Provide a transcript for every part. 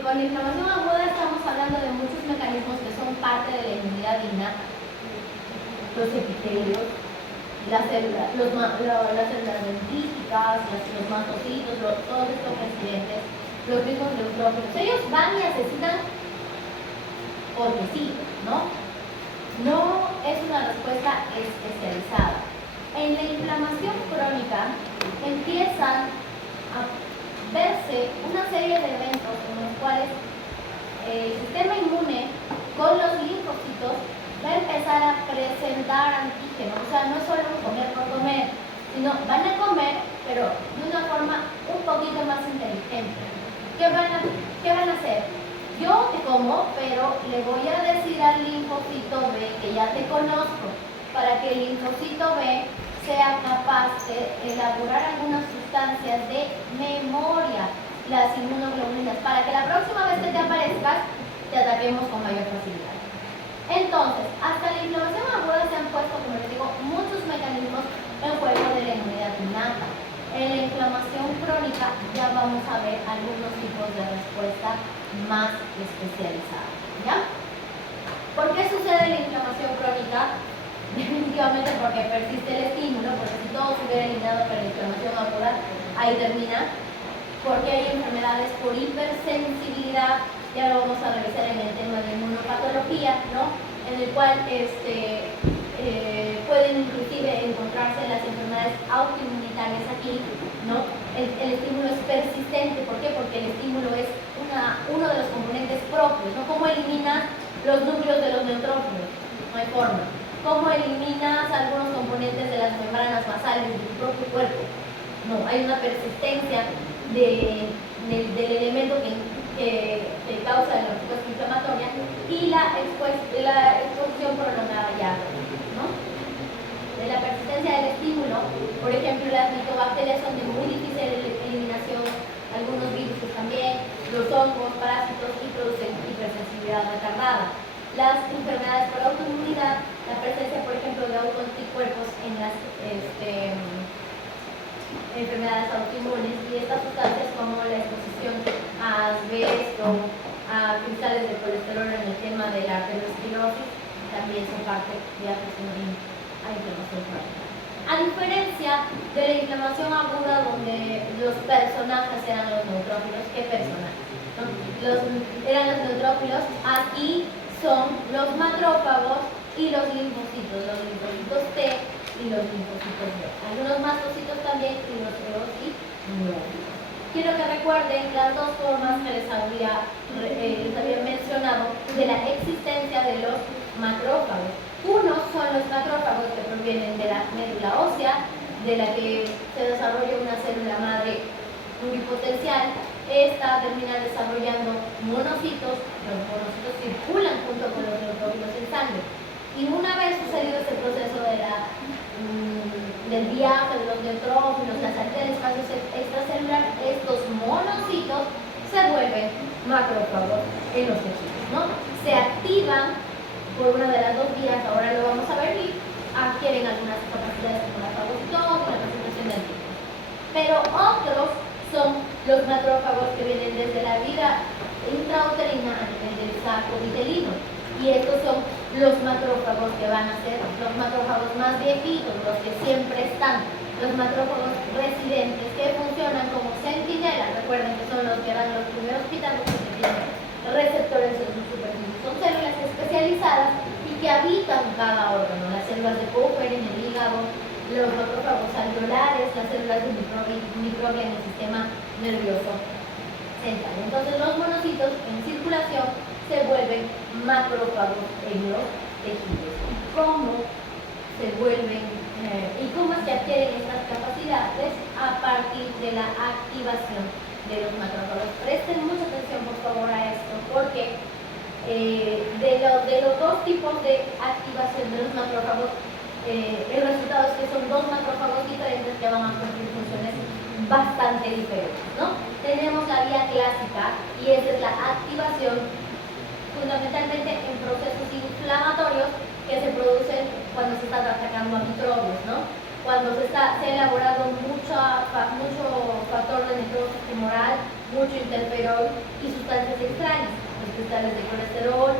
que con la inflamación aguda estamos hablando de muchos mecanismos que son parte de la inmunidad innata. Los epitelios, las células dendríticas, los mastocitos, todos estos residentes, los mismos neutrófilos. Ellos van y asesinan porque sí, ¿no? No es una respuesta especializada. En la inflamación crónica empiezan a verse una serie de eventos en los cuales el sistema inmune con los linfocitos va a empezar a presentar antígenos. O sea, no es solo comer por comer, sino van a comer, pero de una forma un poquito más inteligente. ¿Qué van a hacer? Yo te como, pero le voy a decir al linfocito B que ya te conozco, para que el linfocito B sea capaz de elaborar algunas sustancias de memoria, las inmunoglobulinas, para que la próxima vez que te aparezcas, te ataquemos con mayor facilidad. Entonces, hasta la inflamación aguda se han puesto, como les digo, muchos mecanismos en juego de la inmunidad innata. En la inflamación crónica ya vamos a ver algunos tipos de respuesta más especializada, ¿ya? ¿Por qué sucede la inflamación crónica? Definitivamente porque persiste el estímulo, porque si todo se hubiera eliminado por la inflamación aguda, ahí termina. Porque hay enfermedades por hipersensibilidad, ya lo vamos a revisar en el tema de inmunopatología, ¿no? En el cual pueden inclusive encontrarse las enfermedades autoinmunitarias aquí, ¿no? El estímulo es persistente. ¿Por qué? Porque el estímulo es uno de los componentes propios, ¿no? ¿Cómo eliminas los núcleos de los neutrófilos? No hay forma. ¿Cómo eliminas algunos componentes de las membranas basales de tu propio cuerpo? No, hay una persistencia del elemento que causa la respuesta inflamatoria y la exposición prolongada ya, ¿no? De la persistencia del estímulo, por ejemplo, las mitobacterias son de muy difícil eliminación, algunos virus también, los hongos, parásitos y producen hipersensibilidad retardada. Las enfermedades por autoinmunidad, la presencia, por ejemplo, de autoanticuerpos en las enfermedades autoinmunes y estas sustancias como la exposición a asbesto, a cristales de colesterol en el tema de la arteriosclerosis, también son parte de la inflamación crónica. A diferencia de la inflamación aguda, donde los personajes eran los neutrófilos, ¿qué personajes? ¿No? Eran los neutrófilos, aquí son los macrófagos y los linfocitos T y los linfocitos B. Algunos mastocitos también y los eos y neófilos. Quiero que recuerden las dos formas que les había mencionado de la existencia de los macrófagos. Unos son los macrófagos que provienen de la médula ósea, de la que se desarrolla una célula madre pluripotencial. Esta termina desarrollando monocitos. Los monocitos circulan junto con los neutrófilos en sangre. Y una vez sucedido este proceso del viaje de los neutrófilos, la salida del espacio extracelular, estos monocitos se vuelven macrófagos en los tejidos, ¿no? Se activan por una de las dos vías, ahora lo vamos a ver, y adquieren algunas capacidades como la fagocitosis, la presentación de antígenos. Pero otros son los macrófagos que vienen desde la vida intrauterina a nivel del saco vitelino. Y estos son los macrófagos que van a ser los macrófagos más viejitos, los que siempre están, los macrófagos residentes que funcionan como centinelas. Recuerden que son los que dan los primeros pitangos, que tienen receptores en su superficie. Son células especializadas y que habitan cada órgano, las células de Kupffer en el hígado, los macrófagos alveolares, las células de microglia en el sistema nervioso central. Entonces los monocitos en circulación se vuelven macrófagos en los tejidos. ¿Cómo se vuelven y cómo es que adquieren estas capacidades? A partir de la activación de los macrófagos. Presten mucha atención, por favor, a esto, porque de los dos tipos de activación de los macrófagos, el resultado es que son dos macrófagos diferentes que van a cumplir funciones bastante diferentes, ¿no? Tenemos la vía clásica y esa es la activación fundamentalmente en procesos inflamatorios que se producen cuando se está atacando a microbios, ¿no? Cuando se ha elaborado mucho factor de necrosis tumoral, mucho interferón y sustancias cristales de colesterol,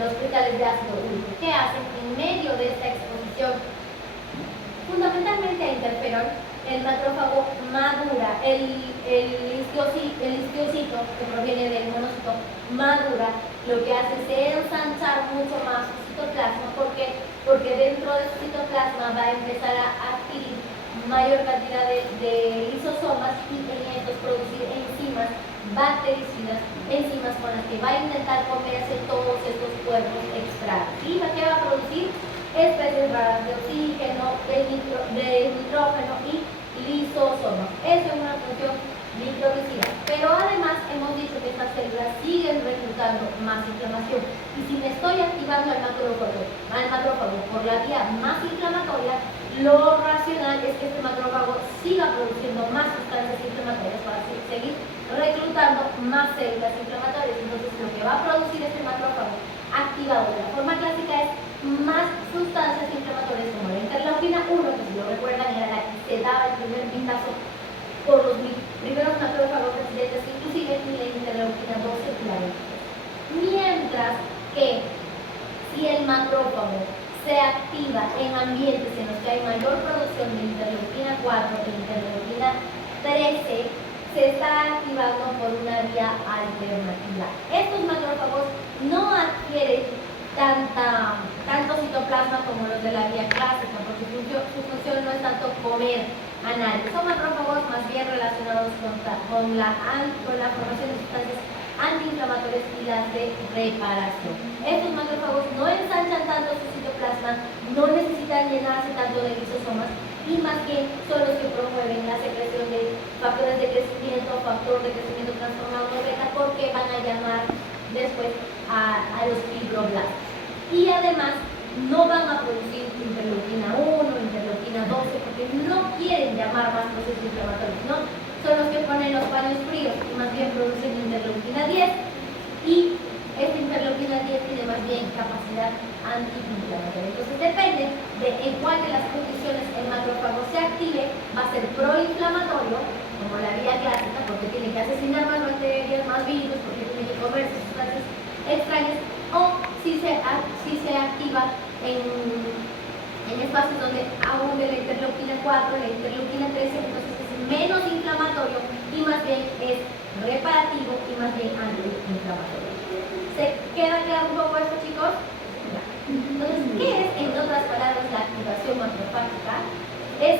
los cristales de ácido úrico. ¿Qué hacen? En medio de esta exposición, fundamentalmente a interferón, el macrófago madura, el histiocyto que proviene del monocito madura, lo que hace es ensanchar mucho más su citoplasma. ¿Por qué? Porque dentro de su citoplasma va a empezar a adquirir mayor cantidad de lisosomas y en estos producir enzimas bactericidas, enzimas con las que va a intentar comerse todos estos cuerpos extraños. ¿Y la que va a producir? Especies raras de oxígeno, de nitrógeno y lisosomas. Eso es una función microbicida. Pero además hemos dicho que estas células siguen reclutando más inflamación. Y si me estoy activando al macrófago por la vía más inflamatoria, lo racional es que este macrófago siga produciendo más sustancias inflamatorias para seguir reclutando más células inflamatorias. Entonces lo que va a producir este macrófago activado de la forma clásica es más sustancias inflamatorias como la interleuquina 1, que si lo recuerdan era la que se daba el primer pintazo por los primeros macrófagos residentes, inclusive y la interleuquina 12 y la 23. Mientras que si el macrófago se activa en ambientes en los que hay mayor producción de interleuquina 4 e interleuquina 13, se está activando por una vía alternativa. Estos macrófagos no adquieren tanto citoplasma como los de la vía clásica, porque su función no es tanto comer a nadie. Son macrófagos más bien relacionados con la formación de sustancias antiinflamatorias y las de reparación. Estos macrófagos no ensanchan tanto su citoplasma, no necesitan llenarse tanto de lisosomas y más bien son los que promueven la secreción de factores de crecimiento, factor de crecimiento transformado beta, porque van a llamar después a los fibroblastos. Y además no van a producir interleuquina 1, interleuquina 12, porque no quieren llamar más procesos inflamatorios, ¿no? Son los que ponen los paños fríos y más bien producen interleuquina 10, y esta interleuquina 10 tiene más bien capacidad antiinflamatoria. Entonces depende de en cuál de las condiciones el macrófago se active, va a ser proinflamatorio, como la vía clásica, porque tiene que asesinar más bacterias, más virus, porque tiene que comerse sustancias extrañas, o si se activa en espacios donde abunde la interleuquina 4, la interleuquina 13, entonces es menos inflamatorio y más bien es reparativo y más bien antiinflamatorio. ¿Se queda claro un poco esto, chicos? Ya. Entonces, ¿qué es, en otras palabras, la activación macrofágica? Es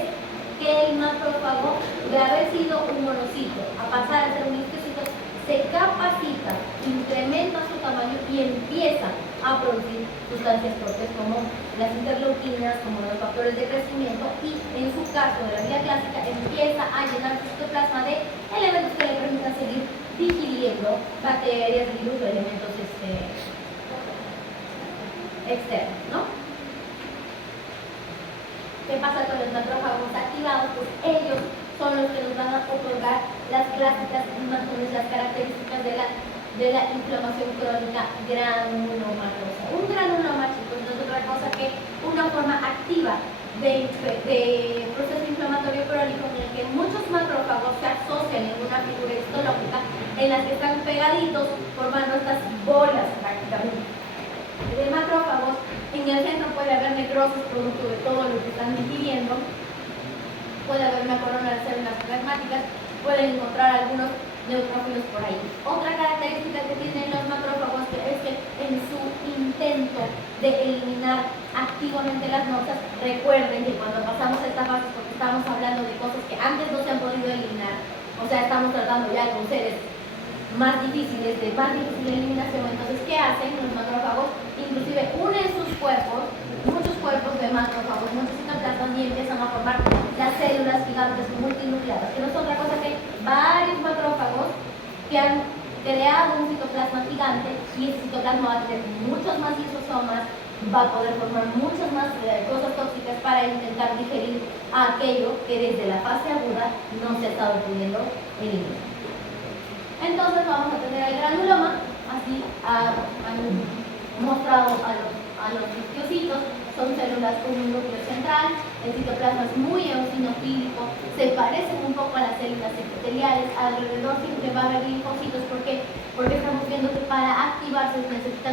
que el macrófago, de haber sido un monocito a pasar a ser un histocito, se capacita, incrementa su tamaño y empieza a producir sustancias fuertes como las interleuquinas, como los factores de crecimiento, y en su caso de la vía clásica empieza a llenar su citoplasma de elementos que le permitan seguir digiriendo bacterias, virus o elementos externos, ¿no? ¿Qué pasa con los macrófagos activados? Pues ellos son los que nos van a otorgar las clásicas imágenes, las características de la inflamación crónica granulomatosa. Un granuloma, chicos, no es otra cosa que una forma activa de proceso inflamatorio crónico en el que muchos macrófagos se asocian en una figura histológica en las que están pegaditos formando estas bolas prácticamente de macrófagos. En el centro puede haber necrosis producto de todo lo que están digiriendo, puede haber una corona de células plasmáticas, pueden encontrar algunos neutrófilos por ahí. Otra característica que tienen los macrófagos es que en su intento de eliminar activamente las notas, recuerden que cuando pasamos esta fase, porque estamos hablando de cosas que antes no se han podido eliminar, o sea, estamos tratando ya con seres más difíciles, de más difícil eliminación. Entonces, ¿qué hacen los macrófagos? Inclusive unen sus cuerpos, muchos cuerpos de macrófagos, muchos citoplasmas, y empiezan a formar las células gigantes multinucleadas, que no es otra cosa que varios macrófagos que han creado un citoplasma gigante, y ese citoplasma va a tener muchos más lisosomas, va a poder formar muchas más cosas tóxicas para intentar digerir a aquello que desde la fase aguda no se ha estado pudiendo eliminar. Entonces vamos a tener el granuloma, así han mostrado a los histocitos. Son células con un núcleo central, el citoplasma es muy eosinofílico, se parecen un poco a las células epiteliales, alrededor siempre va a haber linfocitos porque necesitan